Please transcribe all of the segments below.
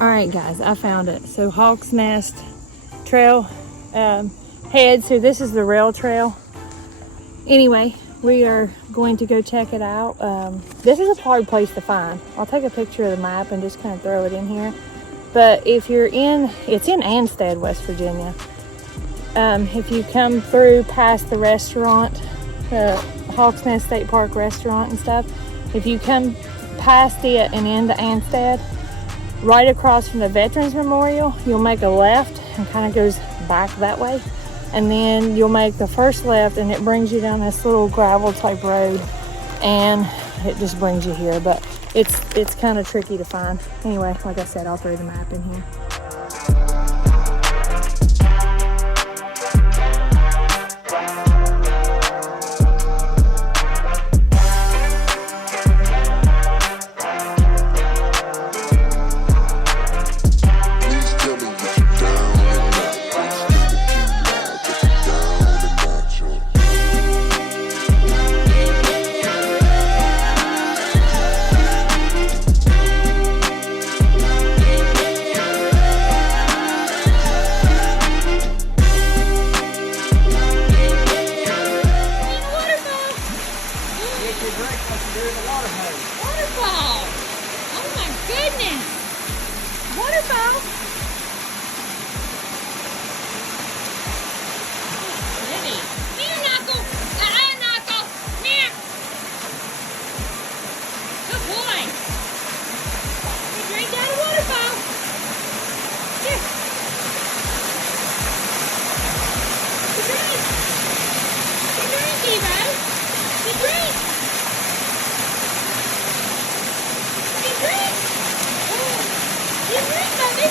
All right, guys, I found it. So Hawk's Nest Trail head. So this is the rail trail. Anyway, we are going to go check it out. This is a hard place to find. I'll take a picture of the map and just kind of throw it in here. But if you're it's in Ansted, West Virginia. If you come through past the restaurant, the Hawk's Nest State Park restaurant and stuff, if you come past it and into Ansted, right across from the Veterans Memorial, you'll make a left and kind of goes back that way. And then you'll make the first left and it brings you down this little gravel type road and it just brings you here. But it's kind of tricky to find. Anyway, like I said, I'll throw the map in here. Waterfall! Oh my goodness! Waterfall! Pretty. Here, Knuckle! Knuckle! Here! Good boy! You drink out of waterfall! Here! You drink! You drink, Evo! You drink! You drink, baby.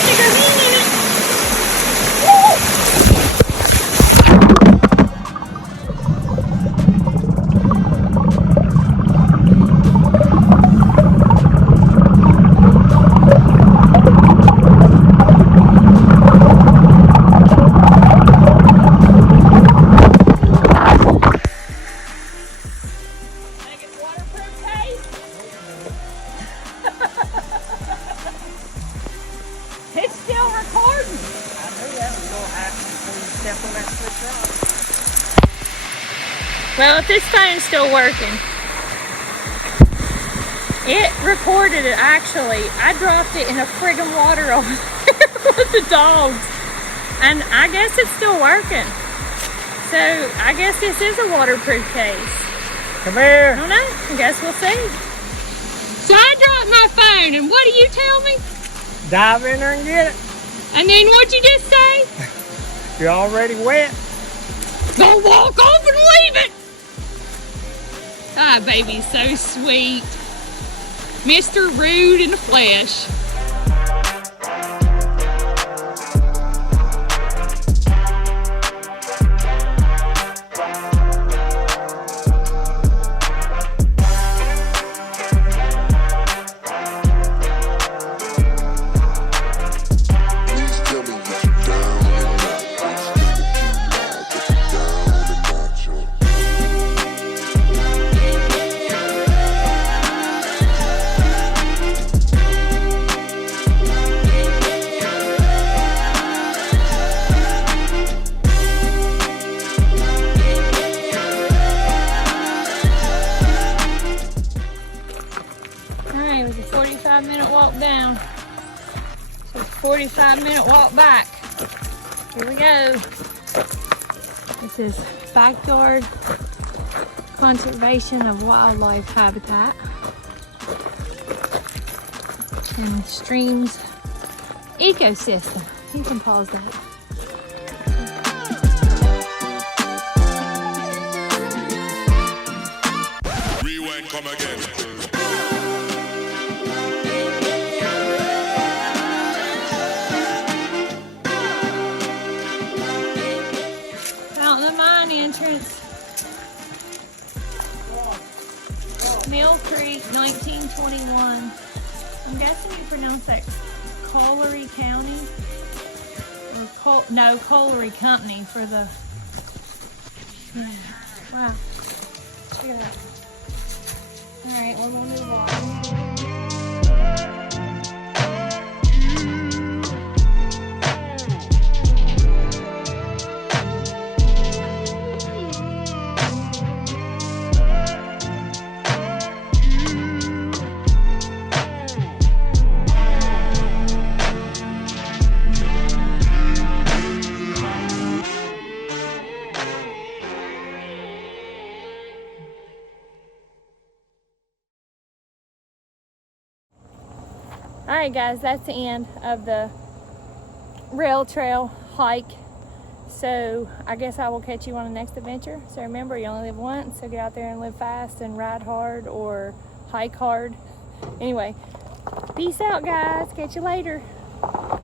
Stick her hand in it. It's still recording. I knew that was going to happen before you step on that switch rock. Well, if this phone's still working, it recorded it actually. I dropped it in a friggin' water over there with the dogs. And I guess it's still working. So I guess this is a waterproof case. Come here. I don't know. I guess we'll see. So I dropped my phone, and what do you tell me? Dive in there and get it. And then what'd you just say? You're already wet. Go walk off and leave it. Ah, baby's so sweet. Mr. Rude in the flesh. It was a 45-minute walk down. So it's a 45-minute walk back. Here we go. This is Backyard Conservation of Wildlife Habitat. And Streams Ecosystem. You can pause that. Rewind, come again. Entrance. Mill Creek, 1921. I'm guessing you pronounce that Collery County? Or no, Colliery Company for the... Wow. Check it out. Alright, we're going to the water. Alright guys, that's the end of the rail trail hike. So I guess I will catch you on the next adventure. So remember, you only live once, so get out there and live fast and ride hard or hike hard. Anyway, peace out guys, catch you later.